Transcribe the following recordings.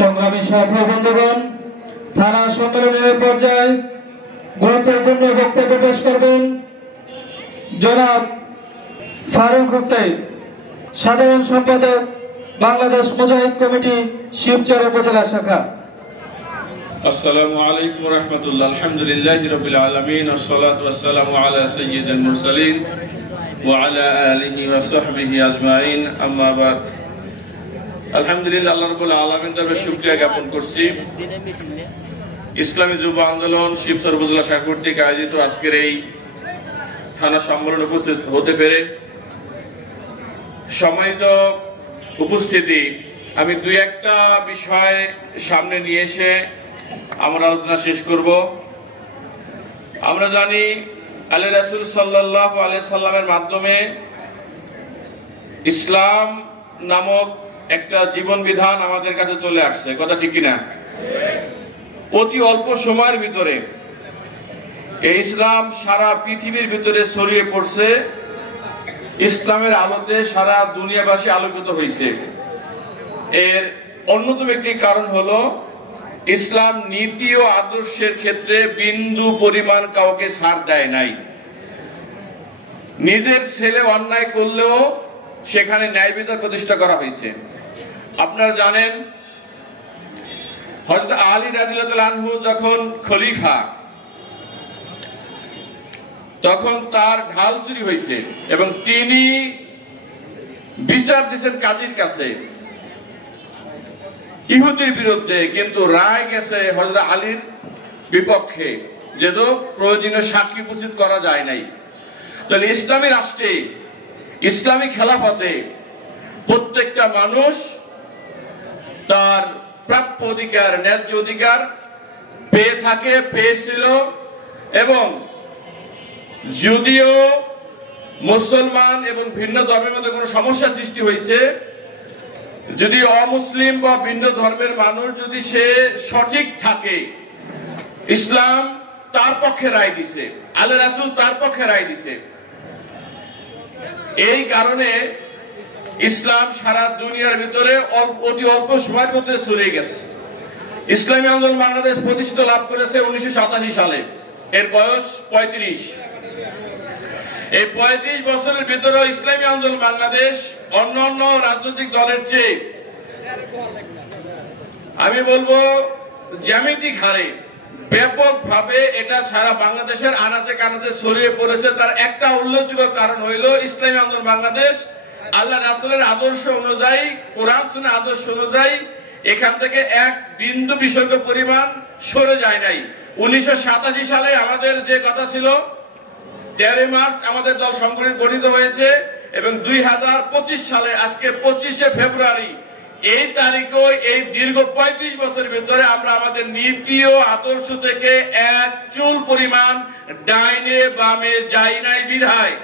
সংগ্রামী সাথী বন্ধুগণ, থানা সম্মেলনের পর্যায়ে গুরুত্বপূর্ণ বক্তব্য পেশ করবেন জনাব ফারুক হোসেন, সাধারণ সম্পাদক, বাংলাদেশ মুজাহিদ কমিটি, শিবচর উপজেলা শাখা। আসসালামু আলাইকুম ওয়া রাহমাতুল্লাহ। আলহামদুলিল্লাহি রাব্বিল আলামিন, ওয়াসসালাতু ওয়াসসালামু আলা সাইয়্যিদিল মুরসালিন ওয়া আলা আলিহি ওয়া সাহবিহি আজমাইন, আম্মা বাদ। আলহামদুলিল্লাহ, আল্লাহ রাব্বুল আলামিন দরবারে শুকরিয়া জ্ঞাপন করছি। ইসলামী যুব আন্দোলন শিবচর উপজেলা শাখা কর্তৃক আয়োজিত আজকের এই থানা সম্মেলনে উপস্থিত হতে পেরে সম্মানিত উপস্থিতি, আমি দুই একটা বিষয় সামনে নিয়ে এসে আমার আলোচনা শেষ করব। আমরা জানি আল্লাহ রাসূল সাল্লাল্লাহু আলাইহি সাল্লামের মাধ্যমে ইসলাম নামক একটা জীবন বিধান আমাদের কাছে চলে আসছে, কথা ঠিক কিনা? অতি অল্প সময়ের ভিতরে এই ইসলাম সারা পৃথিবীর ভিতরে ছড়িয়ে পড়ছে, ইসলামের আলোতে সারা দুনিয়াবাসী আলোকিত হয়েছে। এর অন্যতম একটি কারণ হলো ইসলাম নীতি ও আদর্শের ক্ষেত্রে বিন্দু পরিমাণ কাউকে ছাড় দেয় নাই। নিজের ছেলে অন্যায় করলেও সেখানে ন্যায় বিচার প্রতিষ্ঠা করা হয়েছে। আপনারা জানেন হযরত আলী রাদিয়াল্লাহু আনহু যখন খলিফা, তখন তার ঢাল চুরি হয়েছে এবং তিনি বিচার দিয়েছেন কাজীর কাছে ইহুদির বিরুদ্ধে, কিন্তু রায় গেছে হযরত আলীর বিপক্ষে, যেহেতু প্রয়োজনীয় সাক্ষী উপস্থিত করা যায় নাই। তাহলে ইসলামী রাষ্ট্রে, ইসলামী খেলাফতে প্রত্যেকটা মানুষ তার প্রাপ্য অধিকার, ন্যায্য অধিকার পেয়ে থাকে, পেয়েছিল। এবং যদিও মুসলমান এবং ভিন্ন ধর্মের মধ্যে কোনো সমস্যা সৃষ্টি হয়েছে, যদি অমুসলিম বা ভিন্ন ধর্মের মানুষ যদি সে সঠিক থাকে, ইসলাম তার পক্ষে রায় দিছে, আল্লাহ রাসূল তার পক্ষে রায় দিছে। এই কারণে ইসলাম সারা দুনিয়ার ভিতরে অতি অল্প সময়ের মধ্যে ছড়িয়ে গেছে। ইসলামী আন্দোলন বাংলাদেশ প্রতিষ্ঠিত লাভ করেছে 1987 সালে, এর বয়স 35। এই 35 বছরের ভিতরে ইসলামী আন্দোলন বাংলাদেশ অন্যান্য রাজনৈতিক দলের চেয়ে, আমি বলবো জ্যামিতিক হারে ব্যাপকভাবে এটা সারা বাংলাদেশের আনাচে কানাচে ছড়িয়ে পড়েছে। তার একটা উল্লেখযোগ্য কারণ হইল ইসলামী আন্দোলন বাংলাদেশ আল্লাহ রাসূলের আদর্শ অনুযায়ী, কোরআন সুন্নাহর আদর্শ অনুযায়ী এখান থেকে এক বিন্দু বিসর্গ পরিমাণ সরে যায় নাই। 1987 সালে আমাদের যে কথা ছিল, 13 মার্চ আমাদের দল সংগঠিত হয়েছে এবং 2025 সালে আজকে 25শে ফেব্রুয়ারি এই তারিখে, এই দীর্ঘ 35 বছরের ভিতরে আমরা আমাদের নীতি ও আদর্শ থেকে এক চুল পরিমাণ ডাইনে বামে যাই নাই বিধায়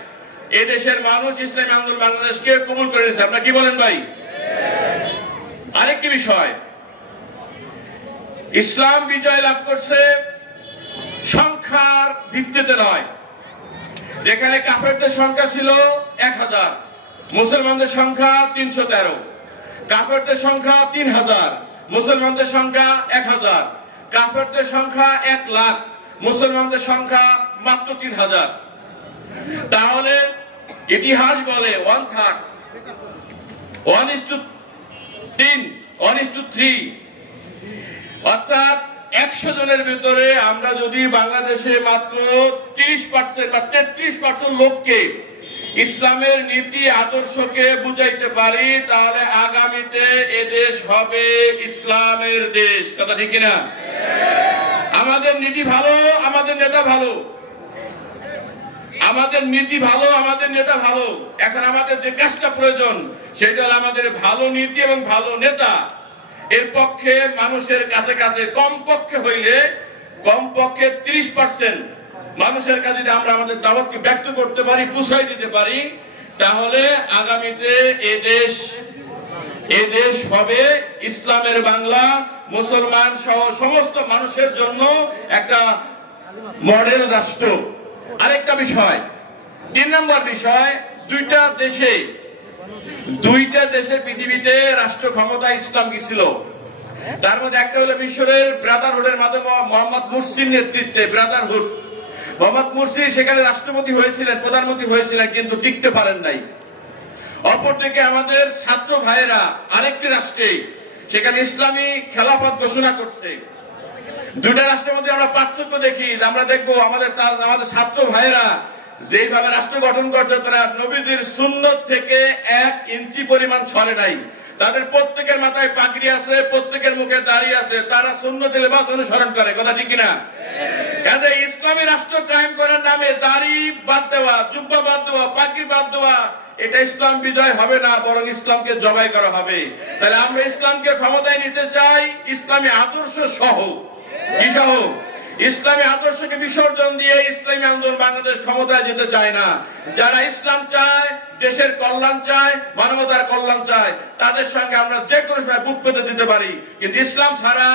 এদেশের মানুষ ইসলামী আন্দোলন বাংলাদেশকে কবুল করে নিয়েছে। আপনারা কি বলেন ভাই? আরেকটি বিষয়, ইসলাম বিজয় লাভ করছে সংখ্যার ভিত্তিতে নয়। যেখানে কাফেরদের সংখ্যা ছিল 1000, মুসলমানদের সংখ্যা 313, কাফেরদের সংখ্যা 3000, মুসলমানদের সংখ্যা 1000, কাফেরদের সংখ্যা 1 লাখ, মুসলমানদের সংখ্যা মাত্র 3000। তাহলে ইতিহাস বলে 1/3, 1:3, অর্থাৎ 100 জনের ভিতরে আমরা যদি বাংলাদেশে মাত্র 30% বা 33% লোককে ইসলামের নীতি আদর্শকে বুঝাইতে পারি, তাহলে আগামীতে এদেশ হবে ইসলামের দেশ, কথা ঠিক কিনা? আমাদের নীতি ভালো, আমাদের নেতা ভালো, আমাদের নীতি ভালো, আমাদের নেতা ভালো। এখন আমাদের যে কাজটা প্রয়োজন সেটা হলো আমাদের ভালো নীতি এবং ভালো নেতা। এর পক্ষে মানুষের কাছে কাছে কমপক্ষে হইলে কমপক্ষে 30% মানুষের কাছে যদি আমরা আমাদের দাওয়াতকে ব্যক্ত করতে পারি, পুষাই দিতে পারি, তাহলে আগামীতে এ দেশ হবে ইসলামের বাংলা, মুসলমান সহ সমস্ত মানুষের জন্য একটা মডেল রাষ্ট্র। আরেকটা বিষয়, 3 নম্বর বিষয়, দুইটা দেশে পৃথিবীতে রাষ্ট্র ক্ষমতা ইসলাম কি ছিল? তার মধ্যে একটা হলো মিশরের ব্রাদারহুডের মাধ্যমে মোহাম্মদ মুরসির নেতৃত্বে ব্রাদারহুড। মোহাম্মদ মুরসি সেখানে রাষ্ট্রপতি হয়েছিলেন, প্রধানমন্ত্রী হয়েছিলেন, কিন্তু টিকতে পারেন নাই। অপরদিকে আমাদের ছাত্র ভাইয়েরা আরেকটি রাষ্ট্রে সেখানে ইসলামী খেলাফত ঘোষণা করছে। দুইটা রাষ্ট্রের মধ্যে আমরা পার্থক্য দেখি। আমরা দেখবো আমাদের ছাত্র ভাইয়েরা যেভাবে রাষ্ট্র গঠন করছে, তারা নবীদের সুন্নত থেকে 1 ইঞ্চি পরিমাণ ছড়ে নাই। তাদের প্রত্যেকের মাথায় পাগড়ি আছে, প্রত্যেকের মুখে দাড়ি আছে, তারা সুন্নতে লেবাস অনুসরণ করে। কথা ঠিক কিনা? কাজে ইসলামী রাষ্ট্র কায়েম করার নামে দাড়ি বাদ দেওয়া, জুব্বা বাদ দেওয়া, পাগড়ি বাদ দেওয়া, এটা ইসলাম বিজয় হবে না, বরং ইসলামকে জবাই করা হবে। তাহলে আমরা ইসলামকে ক্ষমতায় নিতে চাই ইসলামী আদর্শ সহ। কি সহ? ইসলামী আদর্শকে বিসর্জন দিয়ে ইসলামী আন্দোলন বাংলাদেশ ক্ষমতায় যেতে চায় না। যারা ইসলাম চায়, দেশের কল্যাণ চায়, মানবতার কল্যাণ চায়, তাদের সঙ্গে আমরা যে কোনো সময় বুক পেতে দিতে পারি। কিন্তু ইসলাম ছাড়া,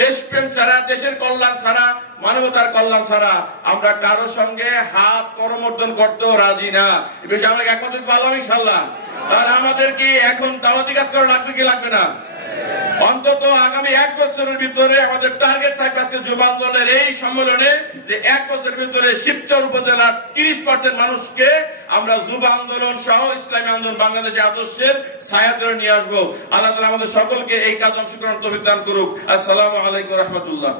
দেশপ্রেম ছাড়া, দেশের কল্যাণ ছাড়া, মানবতার কল্যাণ ছাড়া আমরা কারোর সঙ্গে হাত করমর্দন করতেও রাজি না। এই বিষয়ে আমরা একত্রিত পারলাম ইনশাআল্লাহ। তাহলে আমাদের কি এখন দাওয়াতি কাজ করা লাগবে কি লাগবে না? অন্তত আগামী 1 বছরের ভিতরে আমাদের টার্গেট থাকবে আজকে যুব আন্দোলনের এই সম্মেলনে যে 1 বছরের ভিতরে শিবচর উপজেলার 30% মানুষকে আমরা যুব আন্দোলন সহ ইসলামী আন্দোলন বাংলাদেশের আদর্শের ছায়া ধরে নিয়ে আসবো। আল্লাহ তাআলা আমাদের সকলকে এই কাজ অংশগ্রহণ তৌফিক দান করুক। আসসালামু আলাইকুম ওয়া রাহমাতুল্লাহ।